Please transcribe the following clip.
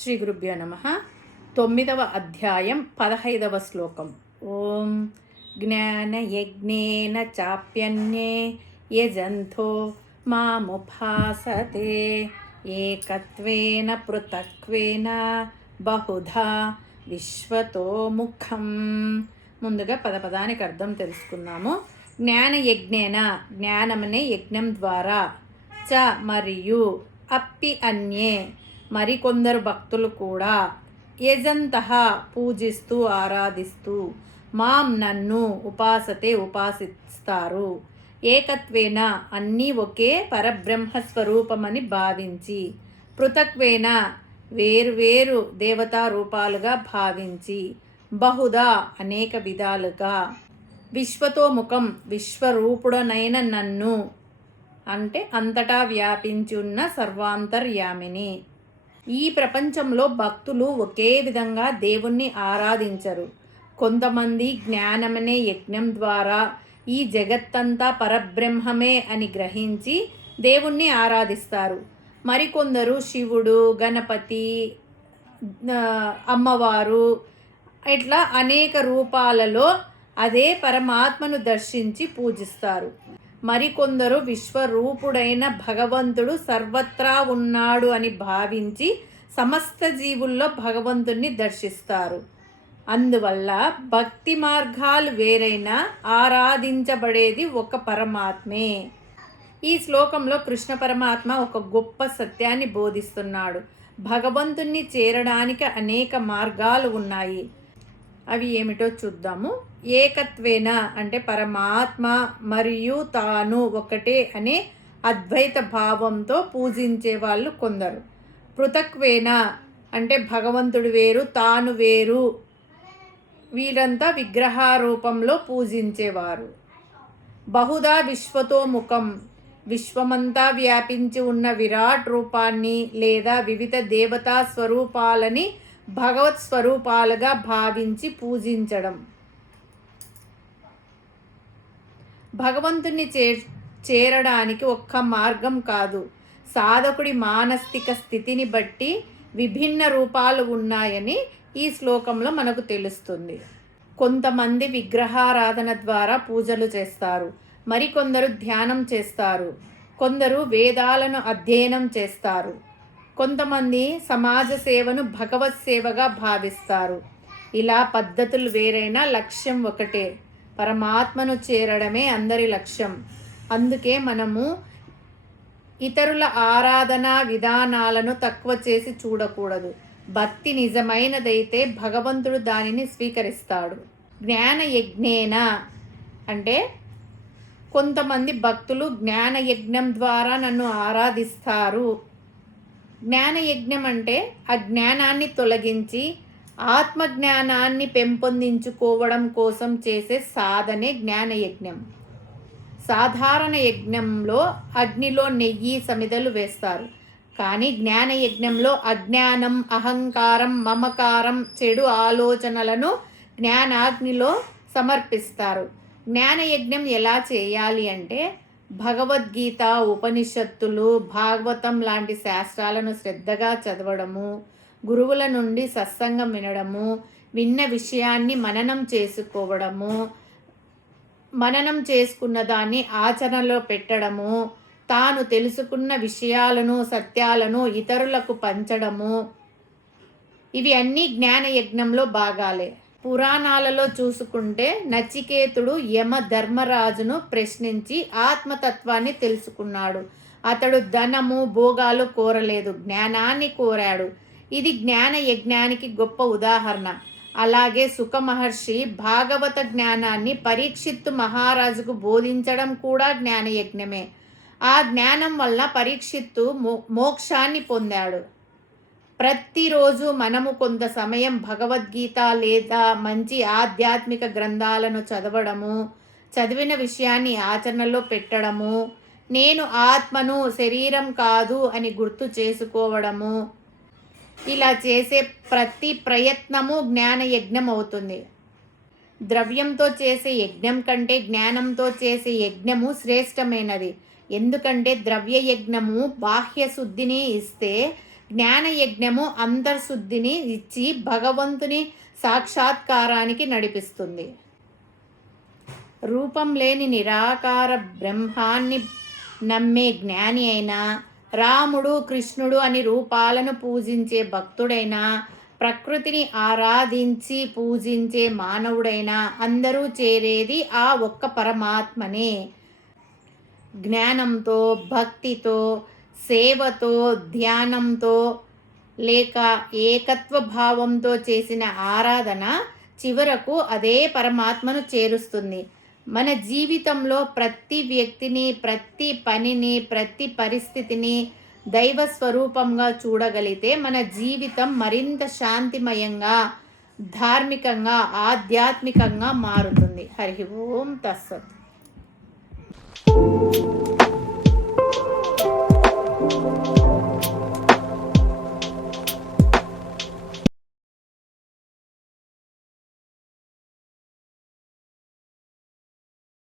శ్రీ గురుభ్యో నమః. 9వ అధ్యాయం 15వ శ్లోకం. ఓం జ్ఞానయజ్ఞేన చాప్యన్యే యజంతో మాముపాసతే ఏకత్వేన పృథక్వేన బహుధా విశ్వతో ముఖం. ముందుగా పదపదానికి అర్థం తెలుసుకుందాము. జ్ఞానయజ్ఞేన, జ్ఞానమనే యజ్ఞం ద్వారా, చ మరియు, అప్పి అన్యే మరికొందరు భక్తులు కూడా, యజంతః పూజిస్తూ ఆరాధిస్తూ, మాం నన్ను ఉపాసతే ఉపాసిస్తారు, ఏకత్వేన అన్నీ ఒకే పరబ్రహ్మస్వరూపమని భావించి, పృథక్వేన వేరువేరు దేవతా రూపాలుగా భావించి, బహుదా అనేక విధాలుగా, విశ్వతోముఖం విశ్వరూపుడనైన నన్ను అంటే అంతటా వ్యాపించి ఉన్న సర్వాంతర్యామిని. ఈ ప్రపంచంలో భక్తులు ఒకే విధంగా దేవుణ్ణి ఆరాధించరు. కొంతమంది జ్ఞానమనే యజ్ఞం ద్వారా ఈ జగత్తంతా పరబ్రహ్మమే అని గ్రహించి దేవుణ్ణి ఆరాధిస్తారు. మరికొందరు శివుడు, గణపతి, అమ్మవారు ఇట్లా అనేక రూపాలలో అదే పరమాత్మను దర్శించి పూజిస్తారు. మరికొందరు విశ్వరూపుడైన భగవంతుడు సర్వత్రా ఉన్నాడు అని భావించి సమస్త జీవుల్లో భగవంతుణ్ణి దర్శిస్తారు. అందువల్ల భక్తి మార్గాలు వేరైనా ఆరాధించబడేది ఒక పరమాత్మే. ఈ శ్లోకంలో కృష్ణ పరమాత్మ ఒక గొప్ప సత్యాన్ని బోధిస్తున్నాడు. భగవంతుణ్ణి చేరడానికి అనేక మార్గాలు ఉన్నాయి. అవి ఏమిటో చూద్దాము. ఏకత్వేన అంటే పరమాత్మ మరియు తాను ఒకటే అనే అద్వైత భావంతో పూజించే వాళ్ళు కొందరు. పృథక్వేన అంటే భగవంతుడు వేరు, తాను వేరు, వీరంతా విగ్రహారూపంలో పూజించేవారు. బహుదా విశ్వతోముఖం విశ్వమంతా వ్యాపించి ఉన్న విరాట్ రూపాన్ని లేదా వివిధ దేవతా స్వరూపాలని భగవత్ స్వరూపాలుగా భావించి పూజించడం. భగవంతుని చేరడానికి ఒక్క మార్గం కాదు, సాధకుడి మానసిక స్థితిని బట్టి విభిన్న రూపాలు ఉన్నాయని ఈ శ్లోకంలో మనకు తెలుస్తుంది. కొంతమంది విగ్రహారాధన ద్వారా పూజలు చేస్తారు, మరికొందరు ధ్యానం చేస్తారు, కొందరు వేదాలను అధ్యయనం చేస్తారు, కొంతమంది సమాజ సేవను భగవత్ సేవగా భావిస్తారు. ఇలా పద్ధతులు వేరైనా లక్ష్యం ఒకటే, పరమాత్మను చేరడమే అందరి లక్ష్యం. అందుకే మనము ఇతరుల ఆరాధనా విధానాలను తక్కువ చేసి చూడకూడదు. భక్తి నిజమైనదైతే భగవంతుడు దానిని స్వీకరిస్తాడు. జ్ఞానయజ్ఞేన అంటే కొంతమంది భక్తులు జ్ఞానయజ్ఞం ద్వారా నన్ను ఆరాధిస్తారు. జ్ఞానయజ్ఞం అంటే అజ్ఞానాన్ని తొలగించి ఆత్మజ్ఞానాన్ని పెంపొందించుకోవడం కోసం చేసే సాధనే జ్ఞానయజ్ఞం. సాధారణ యజ్ఞంలో అగ్నిలో నెయ్యి, సమిదలు వేస్తారు. కానీ జ్ఞానయజ్ఞంలో అజ్ఞానం, అహంకారం, మమకారం, చెడు ఆలోచనలను జ్ఞానాగ్నిలో సమర్పిస్తారు. జ్ఞానయజ్ఞం ఎలా చేయాలి అంటే భగవద్గీత, ఉపనిషత్తులు, భాగవతం లాంటి శాస్త్రాలను శ్రద్ధగా చదవడము, గురువుల నుండి సత్సంగం వినడము, విన్న విషయాన్ని మననం చేసుకోవడము, మననం చేసుకున్న దాన్ని ఆచరణలో పెట్టడము, తాను తెలుసుకున్న విషయాలను, సత్యాలను ఇతరులకు పంచడము, ఇవి అన్నీ జ్ఞానయజ్ఞంలో భాగాలే. పురాణాలలో చూసుకుంటే నచికేతుడు యమ ధర్మరాజును ప్రశ్నించి ఆత్మతత్వాన్ని తెలుసుకున్నాడు. అతడు ధనము, భోగాలు కోరలేదు, జ్ఞానాన్ని కోరాడు. ఇది జ్ఞాన యజ్ఞానికి గొప్ప ఉదాహరణ. అలాగే సుఖ మహర్షి భాగవత జ్ఞానాన్ని పరీక్షిత్తు మహారాజుకు బోధించడం కూడా జ్ఞానయజ్ఞమే. ఆ జ్ఞానం వల్ల పరీక్షిత్తు మోక్షాన్ని పొందాడు. ప్రతిరోజు మనము కొంత సమయం భగవద్గీత లేదా మంచి ఆధ్యాత్మిక గ్రంథాలను చదవడము, చదివిన విషయాన్ని ఆచరణలో పెట్టడము, నేను ఆత్మను, శరీరం కాదు అని గుర్తు చేసుకోవడము, ఇలా చేసే ప్రతి ప్రయత్నము జ్ఞానయజ్ఞం అవుతుంది. ద్రవ్యంతో చేసే యజ్ఞం కంటే జ్ఞానంతో చేసే యజ్ఞము శ్రేష్టమైనది. ఎందుకంటే ద్రవ్య యజ్ఞము బాహ్య శుద్ధిని ఇస్తే జ్ఞానయజ్ఞము అంతర్శుద్ధిని ఇచ్చి భగవంతుని సాక్షాత్కారానికి నడిపిస్తుంది. రూపం లేని నిరాకార బ్రహ్మాన్ని నమ్మే జ్ఞాని అయినా, రాముడు కృష్ణుడు అని రూపాలను పూజించే భక్తుడైనా, ప్రకృతిని ఆరాధించి పూజించే మానవుడైనా అందరూ చేరేది ఆ ఒక్క పరమాత్మనే. జ్ఞానంతో, భక్తితో, సేవతో, ధ్యానంతో లేక ఏకత్వ భావంతో చేసిన ఆరాధన చివరకు అదే పరమాత్మను చేరుస్తుంది. మన జీవితంలో ప్రతి వ్యక్తిని, ప్రతి పనిని, ప్రతి పరిస్థితిని దైవ స్వరూపంగా చూడగలిగితే మన జీవితం మరింత శాంతిమయంగా, ధార్మికంగా, ఆధ్యాత్మికంగా మారుతుంది. హరి ఓం తస్సత్.